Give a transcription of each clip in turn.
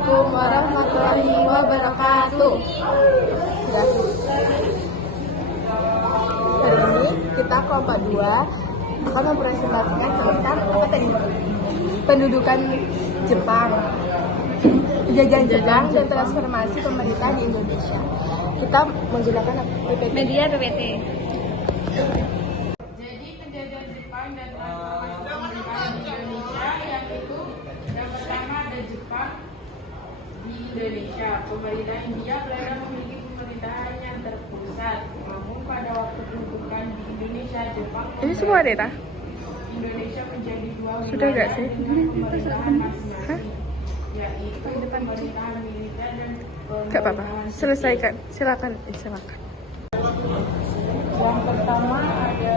Assalamualaikum warahmatullahi wabarakatuh. Ya. Hari ini kita kelompok 2 akan mempresentasikan tentang apa tadi? Pendudukan Jepang, penjajahan Jepang dan transformasi pemerintah di Indonesia. Kita menggunakan PPT. Media PPT. Jadi penjajahan Jepang dan transformasi pemerintahan di Indonesia yang pertama ada Jepang di Indonesia. Pemerintah Hindia Belanda memiliki pemerintahan yang terpusat. Namun pada waktu pendudukan di Indonesia, Jepang Ini semua ada ya? Indonesia menjadi dua Sudah wilayah nggak sih? dengan pemerintahan masing-masing, yaitu pemerintahan militer dan Gak apa-apa, pemerintahan selesaikan. Silakan. Silakan. Yang pertama ada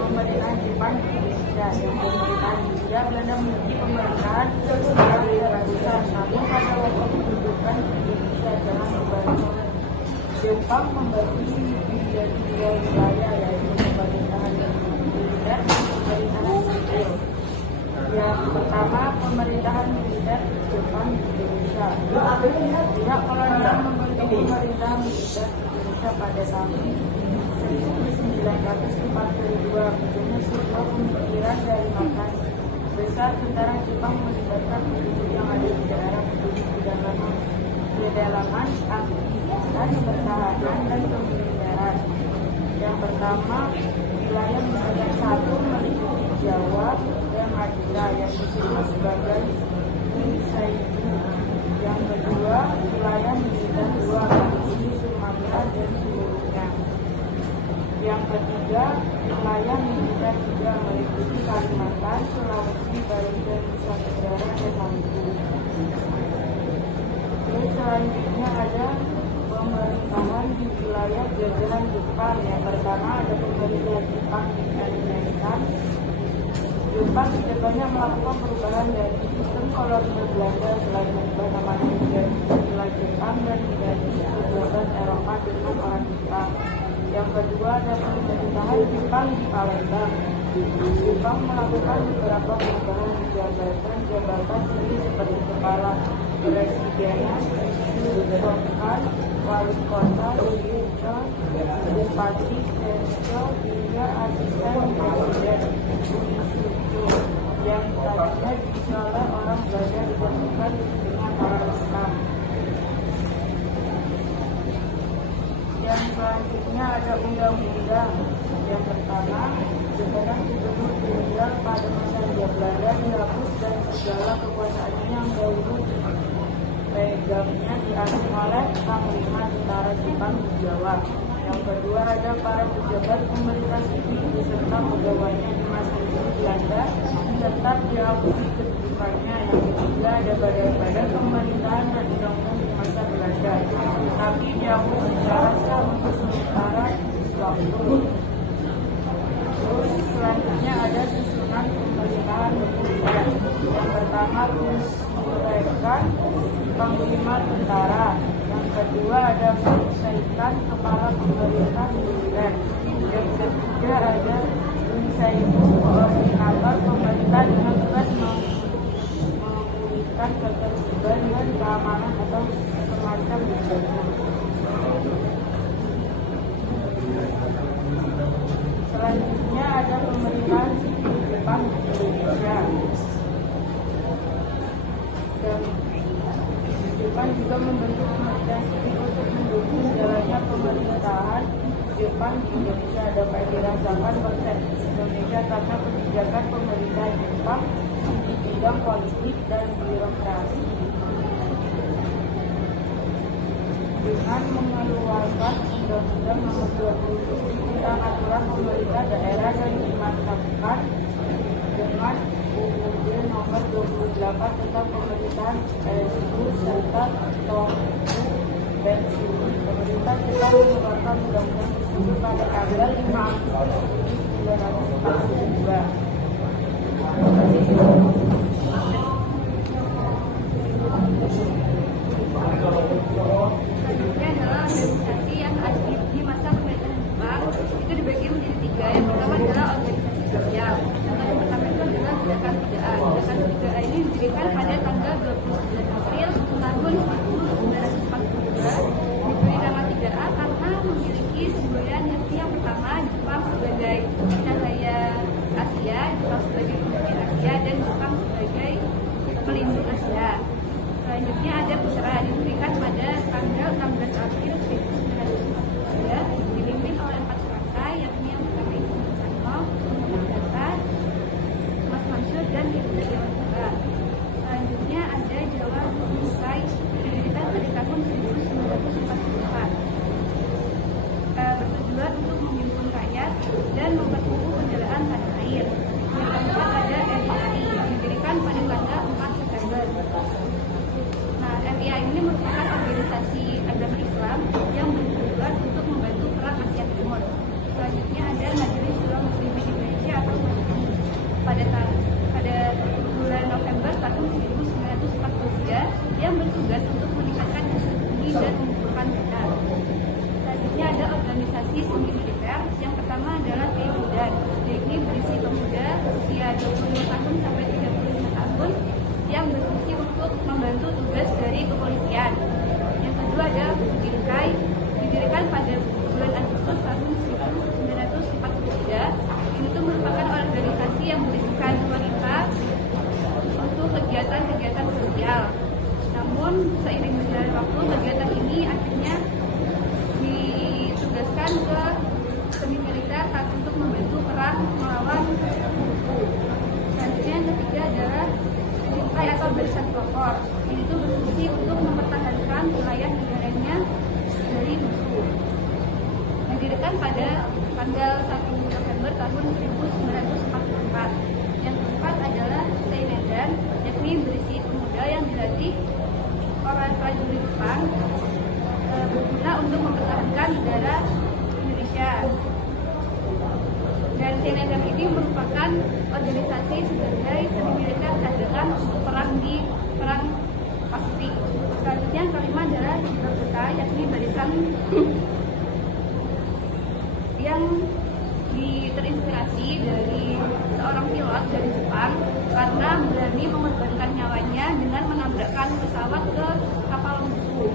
pemerintahan Jepang di Indonesia. Yang pemerintahan Hindia Belanda memiliki pemerintahan yang terpusat. Namun pada waktu pendudukan di Indonesia jangan membantu. Jepang membagi menjadi dua wilayah, yaitu pemerintahan militer dan pemerintahan sipil. Yang pertama pemerintahan militer Jepang di Indonesia. Pihak kolonial membentuk pemerintahan militer Indonesia pada tahun 1942 menjadi sebuah pemikiran dari Makassar. Besar tentara Jepang melibatkan penduduk yang ada di daerah pedalaman, aktivitas pertahanan dan pemiliteran. Yang pertama, wilayah militer 1 meliputi Jawa dan Madura yang disebut sebagai Insaibu. Yang kedua, wilayah militer 2 meliputi Sumatera dan seluruhnya. Yang ketiga, wilayah militer 3 meliputi Kalimantan, Sulawesi, Bali, dan Nusa Tenggara dan Maluku. Terus selanjutnya ada pemerintahan di wilayah jajahan Jepang. Yang pertama ada pemerintahan Jepang di Kalimantan. Jepang kedepannya melakukan perubahan dari sistem kolonial Belanda selain mengubah namanya menjadi istilah Jepang dan mengganti perbuatan Eropa dengan orang Jepang. Yang kedua ada pemerintahan Jepang di Palembang. Jepang melakukan beberapa perubahan di jabatan tinggi seperti kepala presidenan, Sultan, wali kota, gubernur, bupati, senjol, hingga asisten presiden. Yang tadinya diisi oleh orang Belanda digantikan dengan orang Islam. Yang selanjutnya ada undang-undang. Yang pertama, gubernur jenderal pada masa Hindia Belanda dihapus dan segala kekuasaannya yang dahulu pegangnya diambil oleh Panglima Tentara Jepang di Jawa. Yang kedua ada para pejabat pemerintah sipil beserta pegawainya di masa Belanda tetap diakui kedudukannya. Yang ketiga ada badan-badan pemerintahan dan undang-undang di masa Belanda, tapi diakui secara sah untuk sementara waktu. Terus selanjutnya ada susunan pemerintahan militer. Yang pertama Kusrekan, Panglima Tentara. Yang kedua ada Saitan, Kepala Pemerintah Militer. Yang ketiga ada Unsaibu, Koordinator Pemerintah dengan tugas memulihkan ketertiban dan keamanan atau semacam itu. Selanjutnya ada pemerintahan sipil Jepang di Indonesia. Dan Jepang juga membentuk pemerintahan sipil untuk mendukung jalannya pemerintahan Jepang di Indonesia. Dapat dirasakan konsep Indonesia karena kebijakan pemerintah Jepang di bidang politik dan birokrasi. Dengan mengeluarkan Undang-Undang Nomor 27 tentang Aturan Pemerintah Daerah yang dimantapkan dengan UUD Nomor 28 tentang Pemerintahan PSU serta Tongku Pensiun. Pemerintah telah mengeluarkan undang-undang tersebut pada tanggal 5 Agustus 1942. Selanjutnya adalah organisasi yang ada di masa pemerintahan Jepang. Itu dibagi menjadi 3. Yang pertama adalah organisasi sosial. Yang pertama itu adalah Gerakan 3A. Gerakan 3A ini didirikan pada tanggal 29 April pelindung Asia. Selanjutnya ada Putra diberikan pada tanggal 16 April 1943, dipimpin oleh 4 serangkai, yakni yang pertama Ibu Soekarno, Muhammad Hatta, Mas Mansur, dan Ibu Dewa. Selanjutnya ada Jawa Musai didirikan pada tahun 1944, bertujuan untuk menghimpun rakyat dan memperkukuh penjalaan tanah air. Yang keempat ada MII didirikan pada tanggal 4 September. Nah, MII ini merupakan organisasi agama Islam yang bertujuan untuk membantu perang Asia Timur. Selanjutnya ada Majelis Syura Muslimin Indonesia atau MUSI pada bulan November tahun 1943 yang bertugas untuk meningkatkan disiplin dan mengumpulkan data. Selanjutnya ada organisasi semi militer. Yang pertama adalah PMUDAN, yakni berisi pemuda usia 25 tahun sampai 35 tahun yang berfungsi untuk membantu tugas dari kepolisian. Yang kedua ada Bintkai, didirikan pada bulan Agustus tahun 1943. Ini tuh merupakan organisasi yang berisikan wanita untuk kegiatan-kegiatan sosial. Namun seiring berjalannya waktu, kegiatan ini akhirnya ditugaskan ke semi militer untuk membantu perang melawan suku. Selanjutnya yang ketiga adalah Sintai atau Barisan Pelopor. Ini tuh berfungsi untuk mempertahankan wilayah negaranya dari musuh. Didirikan pada tanggal 1 November tahun 1944. Yang keempat adalah Seinedan, yakni berisi pemuda yang dilatih oleh prajurit Jepang berguna untuk mempertahankan negara Indonesia. Dan Seinedan ini merupakan organisasi sebagai semi militer cadangan untuk perang di perang Pasifik. Selanjutnya yang kelima adalah Hirobuta, yakni barisan yang terinspirasi dari seorang pilot dari Jepang karena berani mengorbankan nyawanya dengan menabrakkan pesawat ke kapal musuh.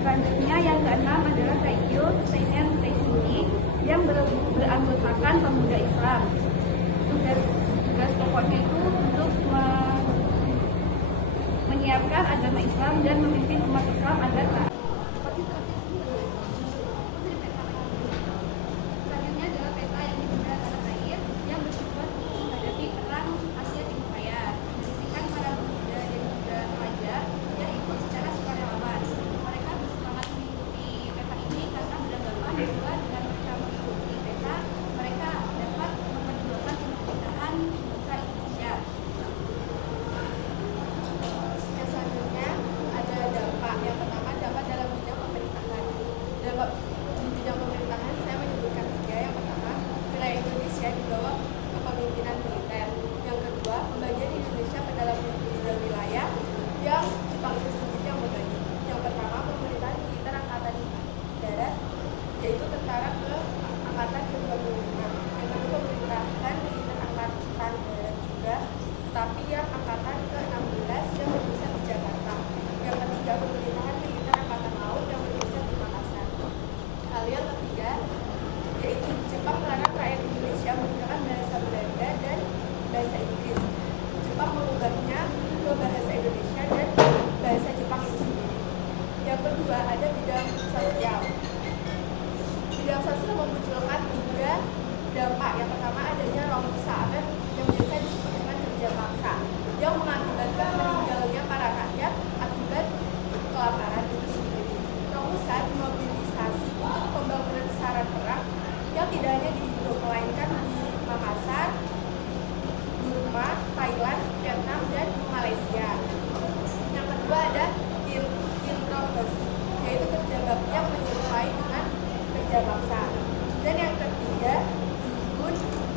Selanjutnya yang keenam adalah Taikyo Seinen Taisumi yang beranggotakan pemuda Islam. Tugas pokoknya itu untuk menyiapkan agama Islam dan memimpin umat Islam agar taat. Selanjutnya adalah peta yang digunakan tanah air yang bertujuan untuk menghadapi perang Asia Timur Raya. Berisikan para pemuda dan juga pelajar yang ikut secara sukarelawan. Mereka bersemangat mengikuti peta ini karena beranggapan bahwa dengan mereka mengikuti peta, mereka dapat memperjuangkan kemerdekaan bangsa Indonesia. Yang selanjutnya ada dampak. Yang pertama dampak dalam bidang pemerintahan. Dampak di bidang pemerintahan saya menyebutkan 3. Yang pertama, wilayah Indonesia di bawah kepemimpinan militer. Yang kedua, pembagian Indonesia ke dalam 3 wilayah yang Jepang itu sendiri yang membagi. Yang pertama, pemerintahan militer angkatan darat, yaitu tentara ke angkatan ke-25. Yang kedua, pemerintahan militer angkatan darat juga, tapi yang angkatan ke-16 yang berpusat di Jakarta. Yang ketiga, pemerintahan militer angkatan laut yang berpusat di Makassar. Hal yang ketiga, yaitu Jepang melarang rakyat Indonesia menggunakan bahasa Belanda dan bahasa Inggris. Jepang mengubahnya ke bahasa Indonesia dan bahasa Jepang itu sendiri. Yang kedua, ada bidang sosial. Bidang sosial memunculkan 3 dampak. Yang pertama, adanya Romusa yang biasa disebut dengan kerja paksa, yang mengakibatkan meninggalnya para rakyat akibat kelaparan itu sendiri. Romusa dimobilisasi untuk pembangunan sarana perang yang tidak hanya di Indo, melainkan di Makassar, Burma, Thailand, Vietnam, dan Malaysia. Yang kedua ada introgasi, yaitu kerja bakti yang menyerupai dengan kerja paksa. Dan yang ketiga, Jibun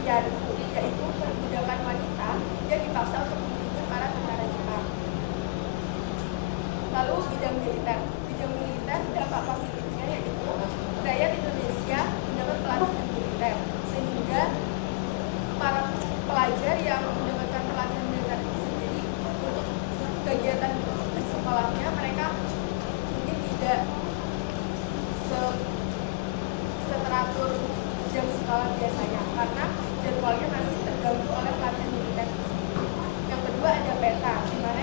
Yanfu, yaitu perbudakan wanita yang dipaksa untuk mengikut para tentara Jepang. Lalu bidang militer. Bidang militer dampak positifnya yaitu rakyat Indonesia mendapat pelatihan militer, sehingga para pelajar yang mendapatkan pelatihan militer itu sendiri untuk kegiatan bersekolahnya mereka mungkin tidak seteratur jam sekolah biasanya karena jadwalnya masih terganggu oleh pelatihan militer itu sendiri. Yang kedua ada peta, di mana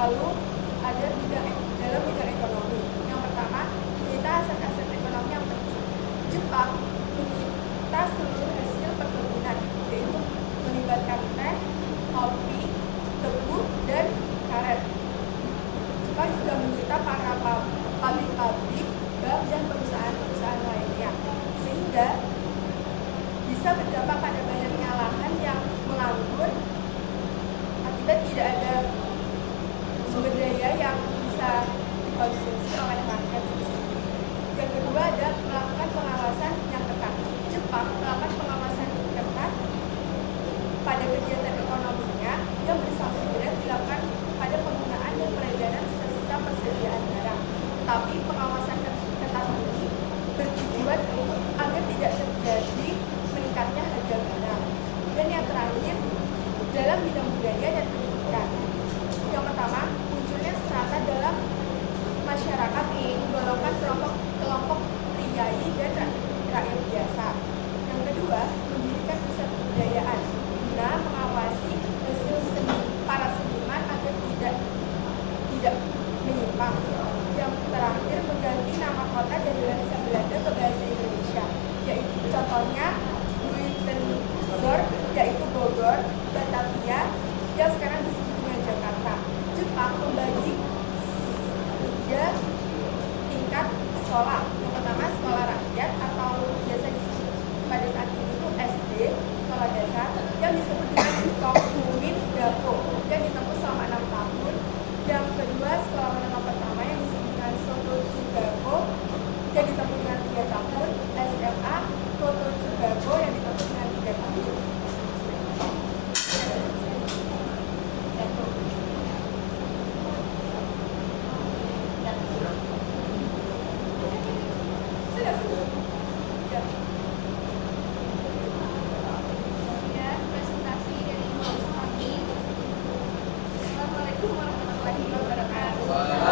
Lalu ada dalam bidang ekonomi. Yang pertama, menyita aset-aset ekonomi yang penting. Jepang menyita seluruh hasil perkebunan, yaitu melibatkan teh, kopi, tebu, dan karet. Jepang juga menyita para pabrik-pabrik, bank, dan perusahaan-perusahaan lainnya, sehingga bisa berdampak pada banyaknya lahan yang menganggur akibat tidak ada sumber daya yang bisa dikonsumsi oleh rakyat itu sendiri. Yang kedua ada melakukan pengawasan yang ketat. Jepang melakukan pengawasan ketat pada kegiatan ekonominya yang bersanksi berat dilakukan pada penggunaan dan peredaran sisa-sisa persediaan barang. Tapi pengawasan ketat ini bertujuan agar tidak terjadi meningkatnya harga barang. Dan yang terakhir, dalam bidang budaya dan pendidikan. Yang pertama, munculnya strata dalam masyarakat menggolongkan kelompok priai dan rakyat biasa. Yang kedua, mendirikan pusat kebudayaan guna mengawasi hasil seni para seniman agar tidak menyimpang. Yang terakhir, mengganti nama kota dari bahasa Belanda ke bahasa Indonesia, yaitu contohnya Buitenzorg, yaitu Bogor, Batavia, yang sekarang disebut dengan Jakarta. Jepang membagi 3 tingkat sekolah. Yang pertama, sekolah rakyat atau biasa disebut pada saat ini itu SD, sekolah dasar, yang disebut dengan Tokumin Gakko, yang ditempuh selama 6 tahun. Yang kedua, sekolah menengah pertama yang disebut dengan Sotojugakko, yang ditempuh dengan 3 tahun. SMA Kotojugakko yang ditempuh dengan 3 tahun. Ya, presentasi dari kami. Assalamualaikum warahmatullahi wabarakatuh.